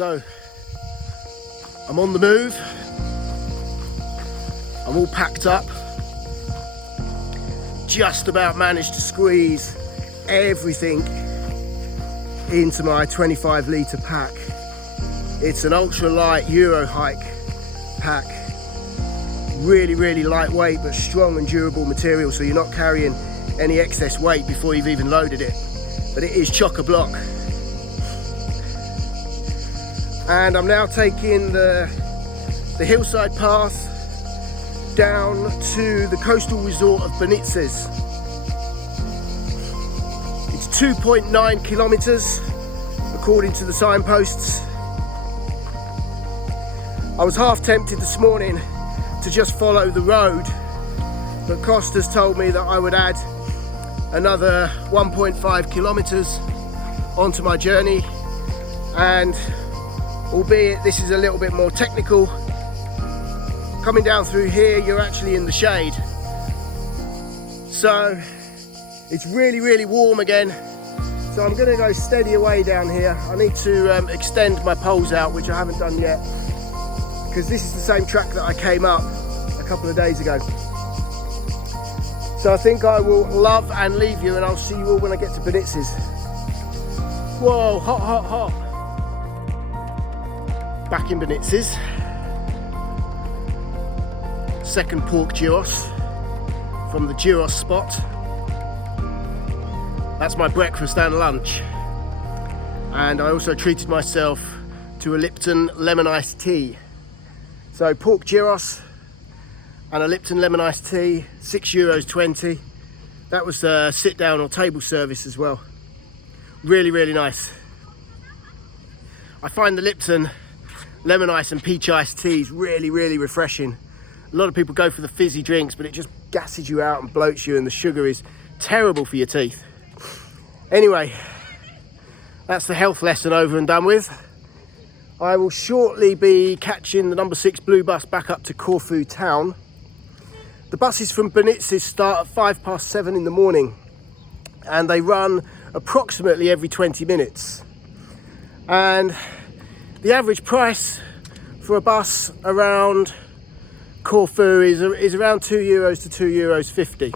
So I'm on the move, I'm all packed up, just about managed to squeeze everything into my 25 litre pack. It's an ultra light Euro hike pack, really lightweight but strong and durable material, so you're not carrying any excess weight before you've even loaded it, but it is chock-a-block. And I'm now taking the hillside path down to the coastal resort of Benitez. It's 2.9 kilometers according to the signposts. I was half tempted this morning to just follow the road, but Costa's told me that I would add another 1.5 kilometers onto my journey, and albeit this is a little bit more technical, coming down through here you're actually in the shade, so it's really warm again. So I'm going to go steady away down here. I need to extend my poles out, which I haven't done yet, because this is the same track that I came up a couple of days ago. So I think I will love and leave you, and I'll see you all when I get to Benitez. Whoa, hot. Back in Benitez. Second pork gyros from the gyros spot. That's my breakfast and lunch. And I also treated myself to a Lipton lemon iced tea. So pork gyros and a Lipton lemon iced tea, €6.20. That was sit down or table service as well. Really nice. I find the Lipton lemon ice and peach iced teas really refreshing. A lot of people go for the fizzy drinks, but it just gasses you out and bloats you, and the sugar is terrible for your teeth. Anyway, that's the health lesson over and done with. I will shortly be catching the number 6 blue bus back up to Corfu town. The buses from Benitez start at 7:05 in the morning, and they run approximately every 20 minutes. And the average price for a bus around Corfu is around €2 to €2.50.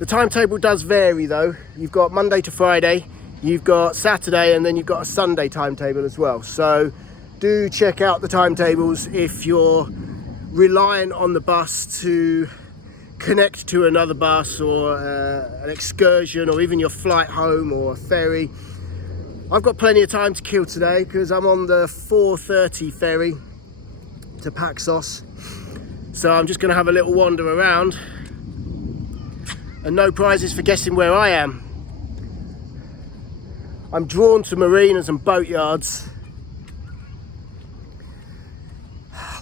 The timetable does vary though. You've got Monday to Friday, you've got Saturday, and then you've got a Sunday timetable as well. So do check out the timetables if you're relying on the bus to connect to another bus, or an excursion, or even your flight home or a ferry. I've got plenty of time to kill today because I'm on the 4:30 ferry to Paxos. So I'm just going to have a little wander around, and no prizes for guessing where I am. I'm drawn to marinas and boatyards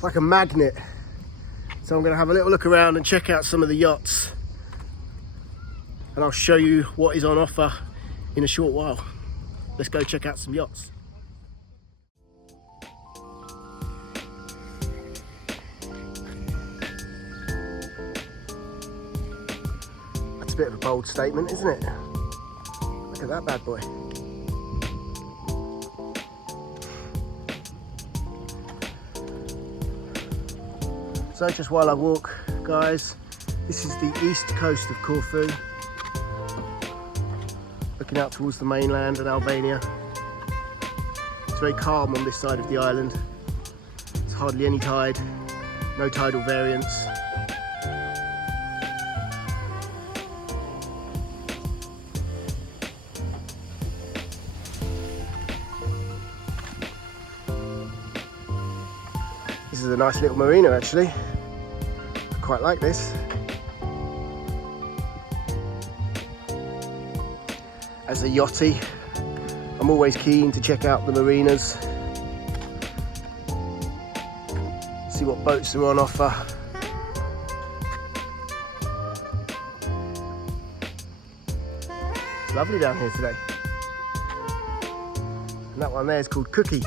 like a magnet. So I'm going to have a little look around and check out some of the yachts, and I'll show you what is on offer in a short while. Let's go check out some yachts. That's a bit of a bold statement, isn't it? Look at that bad boy. So just while I walk, guys, this is the east coast of Corfu, looking out towards the mainland and Albania. It's very calm on this side of the island. There's hardly any tide, no tidal variance. This is a nice little marina actually. I quite like this. As a yachty, I'm always keen to check out the marinas, see what boats are on offer. It's lovely down here today. And that one there is called Cookie.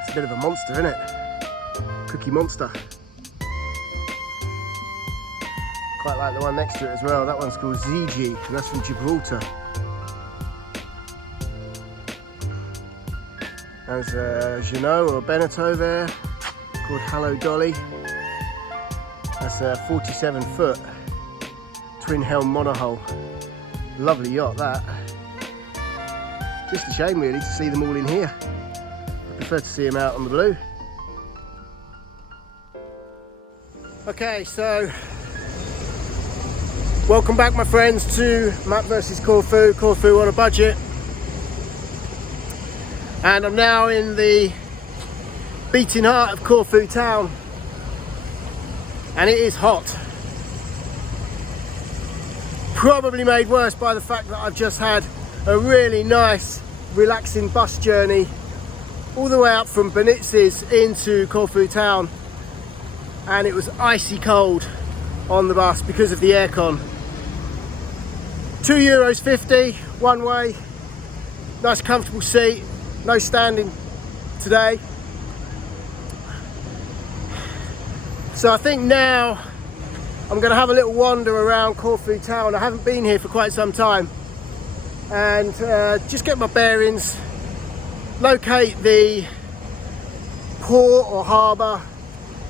It's a bit of a monster, isn't it? Cookie monster. Quite like the one next to it as well. That one's called ZG, and that's from Gibraltar. There's a Jeannot or a Beneteau there called Hello Dolly. That's a 47 foot twin helm monohull. Lovely yacht that. Just a shame really to see them all in here. I prefer to see them out on the blue. Okay, so welcome back my friends to Map vs Corfu, Corfu on a budget. And I'm now in the beating heart of Corfu town. And it is hot. Probably made worse by the fact that I've just had a really nice, relaxing bus journey all the way up from Benitzes into Corfu town. And it was icy cold on the bus because of the aircon. €2.50 one way, nice comfortable seat, no standing today. So I think now I'm going to have a little wander around Corfu town. I haven't been here for quite some time, and just get my bearings, locate the port or harbour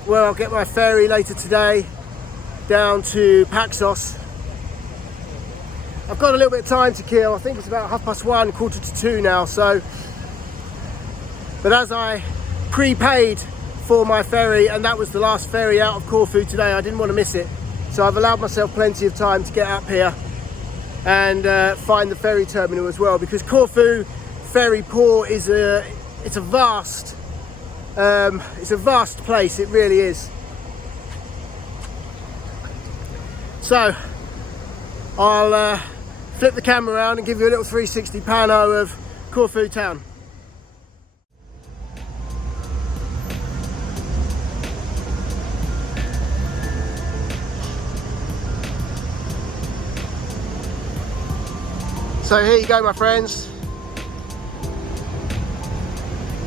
where I'll get my ferry later today down to Paxos. I've got a little bit of time to kill. I think it's about 1:30, 1:45 now. So, but as I prepaid for my ferry, and that was the last ferry out of Corfu today, I didn't want to miss it. So I've allowed myself plenty of time to get up here and find the ferry terminal as well, because Corfu ferry port is a vast place. It really is. So I'll flip the camera around and give you a little 360 pano of Corfu town. So here you go my friends.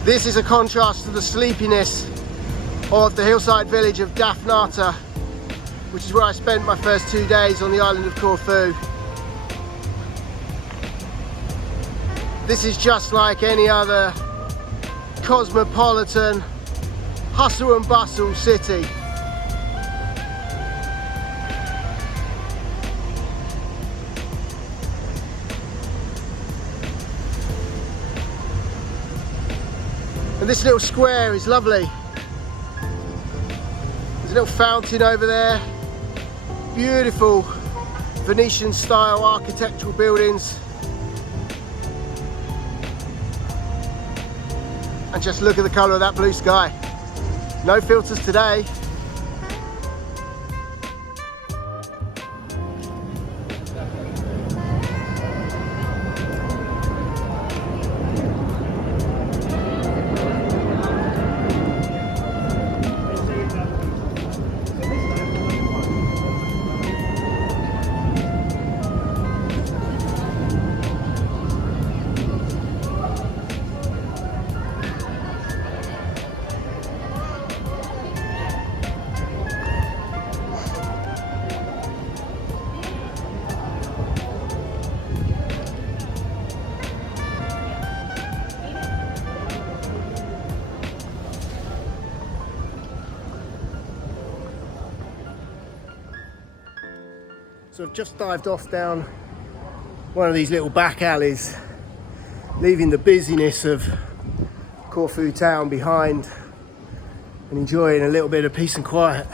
This is a contrast to the sleepiness of the hillside village of Daphnatta, which is where I spent my first 2 days on the island of Corfu. This is just like any other cosmopolitan, hustle and bustle city. And this little square is lovely. There's a little fountain over there. Beautiful Venetian style architectural buildings. And just look at the colour of that blue sky. No filters today. So I've just dived off down one of these little back alleys, leaving the busyness of Corfu town behind and enjoying a little bit of peace and quiet.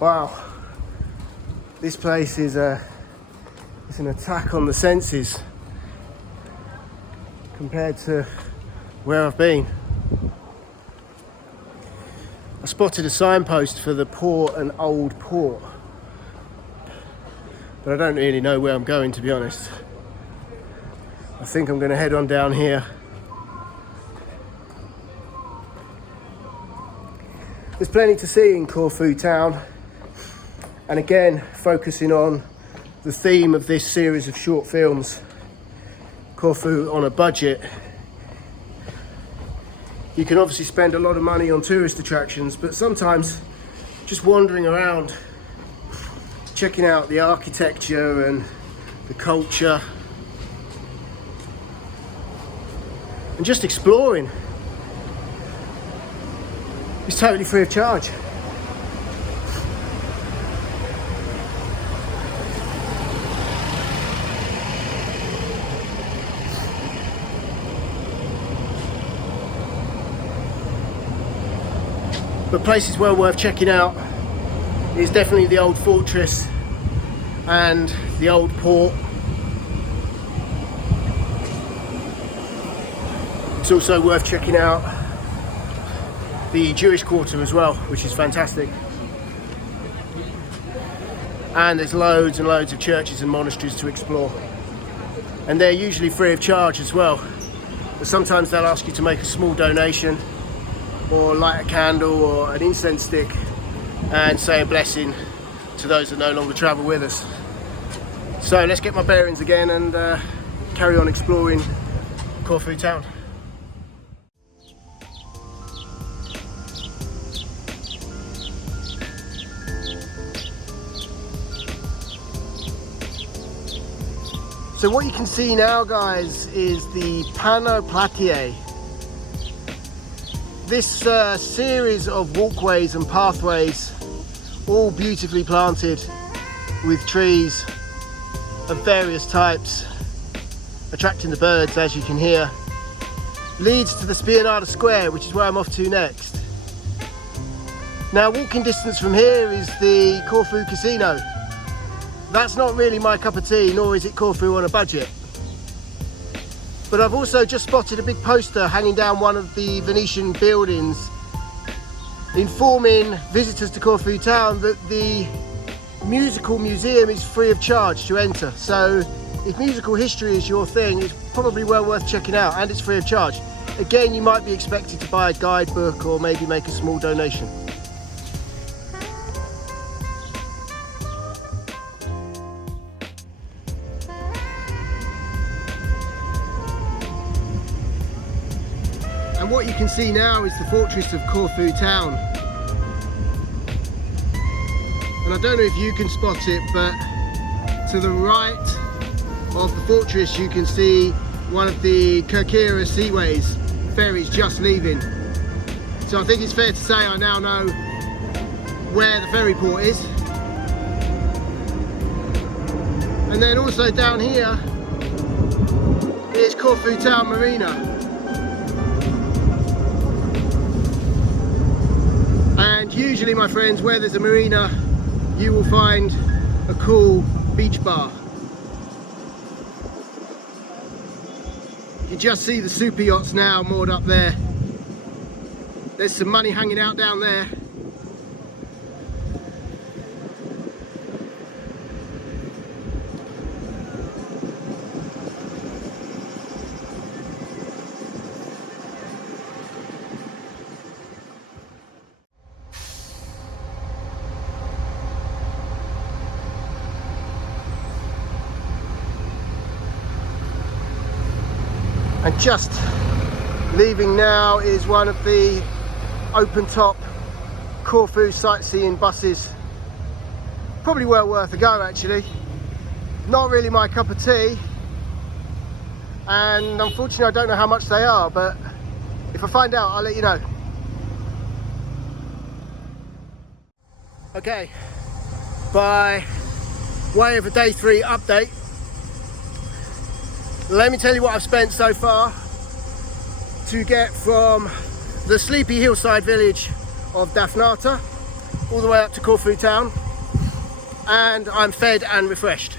Wow, this place is it's an attack on the senses compared to where I've been. I spotted a signpost for the port and old port, but I don't really know where I'm going, to be honest. I think I'm going to head on down here. There's plenty to see in Corfu town, and again focusing on the theme of this series of short films, Corfu on a budget. You can obviously spend a lot of money on tourist attractions, but sometimes just wandering around, checking out the architecture and the culture, and just exploring. It's totally free of charge. But places well worth checking out is definitely the old fortress and the old port. It's also worth checking out the Jewish quarter as well, which is fantastic. And there's loads and loads of churches and monasteries to explore. And they're usually free of charge as well. But sometimes they'll ask you to make a small donation, or light a candle or an incense stick and say a blessing to those that no longer travel with us. So let's get my bearings again and carry on exploring Corfu town. So what you can see now, guys, is the Panneau-Platier. This series of walkways and pathways, all beautifully planted with trees of various types, attracting the birds, as you can hear, leads to the Spianata Square, which is where I'm off to next. Now, walking distance from here is the Corfu Casino. That's not really my cup of tea, nor is it Corfu on a budget. But I've also just spotted a big poster hanging down one of the Venetian buildings informing visitors to Corfu town that the musical museum is free of charge to enter. So if musical history is your thing, it's probably well worth checking out, and it's free of charge. Again, you might be expected to buy a guidebook or maybe make a small donation. And what you can see now is the fortress of Corfu town. And I don't know if you can spot it, but to the right of the fortress you can see one of the Kerkira seaways ferries just leaving. So I think it's fair to say I now know where the ferry port is. And then also down here is Corfu town marina. And usually, my friends, where there's a marina, you will find a cool beach bar. You just see the super yachts now moored up there. There's some money hanging out down there. And just leaving now is one of the open top Corfu sightseeing buses. Probably well worth a go, actually. Not really my cup of tea, and unfortunately I don't know how much they are, but if I find out I'll let you know. Okay, by way of a day 3 update, let me tell you what I've spent so far to get from the sleepy hillside village of Daphnatta all the way up to Corfu town, and I'm fed and refreshed.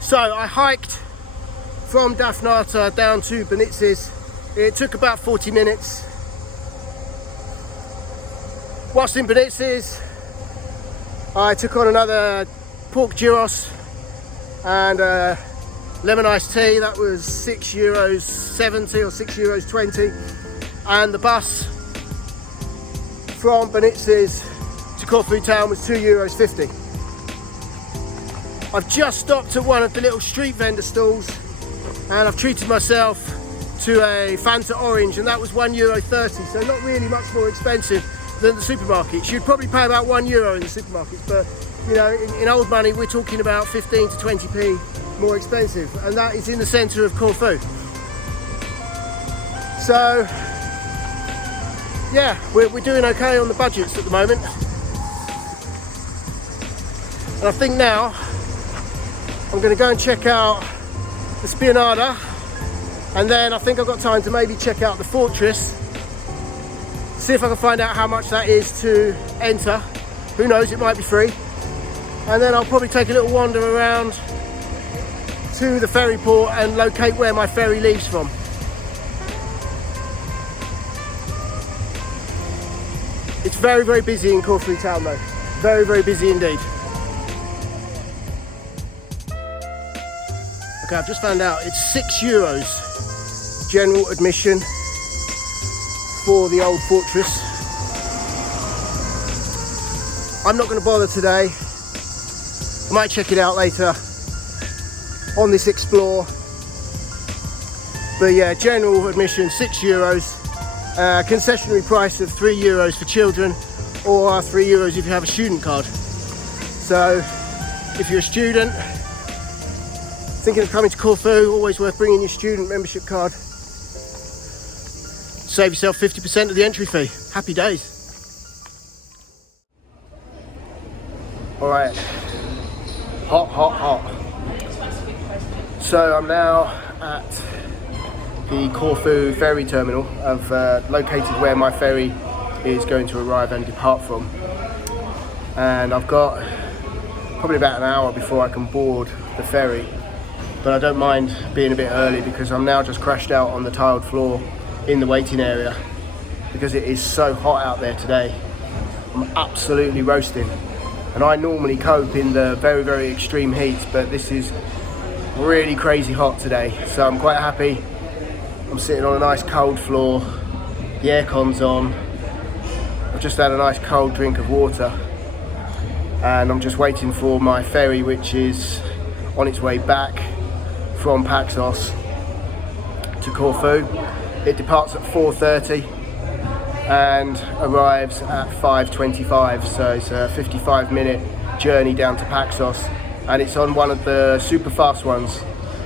So I hiked from Daphnatta down to Benitzes. It took about 40 minutes. Whilst in Benitzes, I took on another pork gyros and lemon iced tea. That was €6.70 or €6.20, and the bus from Benitzes to Corfu town was €2.50. I've just stopped at one of the little street vendor stalls and I've treated myself to a Fanta orange, and that was €1.30, so not really much more expensive than the supermarkets. You'd probably pay about €1 in the supermarkets, but you know, in old money we're talking about 15 to 20p more expensive, and that is in the centre of Corfu. So yeah, we're doing okay on the budgets at the moment. And I think now I'm going to go and check out the Spianada, and then I think I've got time to maybe check out the fortress, see if I can find out how much that is to enter. Who knows, it might be free. And then I'll probably take a little wander around to the ferry port and locate where my ferry leaves from. It's very, very busy in Corfu town though. Very, very busy indeed. Okay, I've just found out it's €6 general admission for the old fortress. I'm not going to bother today. I might check it out later on this explore. But yeah, general admission €6. Concessionary price of €3 for children, or €3 if you have a student card. So if you're a student thinking of coming to Corfu, always worth bringing your student membership card. Save yourself 50% of the entry fee. Happy days. All right, hot. So I'm now at the Corfu ferry terminal. I've located where my ferry is going to arrive and depart from. And I've got probably about an hour before I can board the ferry. But I don't mind being a bit early because I'm now just crashed out on the tiled floor in the waiting area because it is so hot out there today. I'm absolutely roasting. And I normally cope in the very, very extreme heat, but this is really crazy hot today. So I'm quite happy. I'm sitting on a nice cold floor, the aircon's on. I've just had a nice cold drink of water. And I'm just waiting for my ferry, which is on its way back from Paxos to Corfu. It departs at 4:30 and arrives at 5:25, so it's a 55-minute journey down to Paxos, and it's on one of the super fast ones,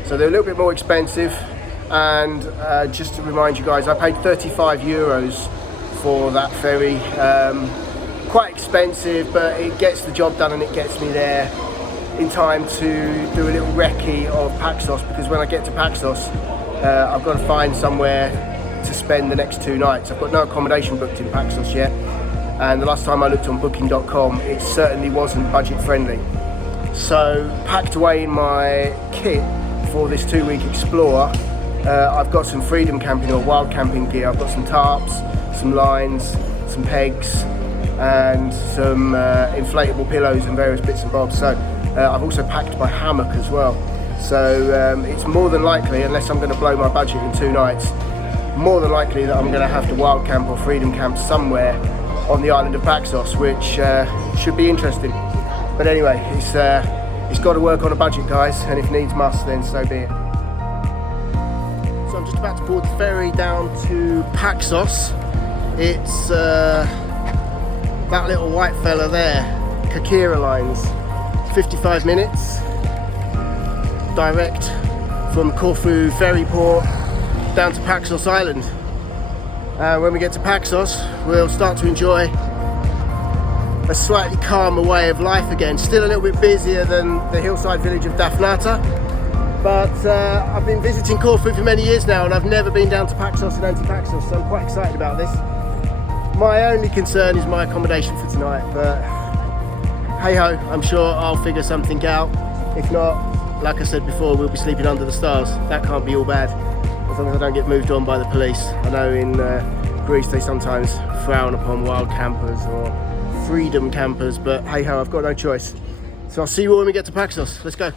so they're a little bit more expensive. And just to remind you guys, I paid €35 for that ferry. Quite expensive, but it gets the job done and it gets me there in time to do a little recce of Paxos, because when I get to Paxos, I've got to find somewhere to spend the next 2 nights. I've got no accommodation booked in Paxos yet, and the last time I looked on booking.com, it certainly wasn't budget friendly. So packed away in my kit for this 2-week explore, I've got some freedom camping or wild camping gear. I've got some tarps, some lines, some pegs, and some inflatable pillows and various bits and bobs. So I've also packed my hammock as well. So it's more than likely, unless I'm going to blow my budget in 2 nights, more than likely that I'm going to have to wild camp or freedom camp somewhere on the island of Paxos, which should be interesting. But anyway, it's got to work on a budget, guys, and if needs must, then so be it. So I'm just about to board the ferry down to Paxos. It's that little white fella there, Kakira Lines. 55 minutes direct from Corfu ferry port down to Paxos Island. When we get to Paxos, we'll start to enjoy a slightly calmer way of life again. Still a little bit busier than the hillside village of Daphnata, but I've been visiting Corfu for many years now and I've never been down to Paxos and Anti-Paxos, so I'm quite excited about this. My only concern is my accommodation for tonight, but hey ho, I'm sure I'll figure something out. If not, like I said before, we'll be sleeping under the stars. That can't be all bad, as long as I don't get moved on by the police. I know in Greece they sometimes frown upon wild campers or freedom campers, but hey ho, I've got no choice. So I'll see you when we get to Paxos. Let's go.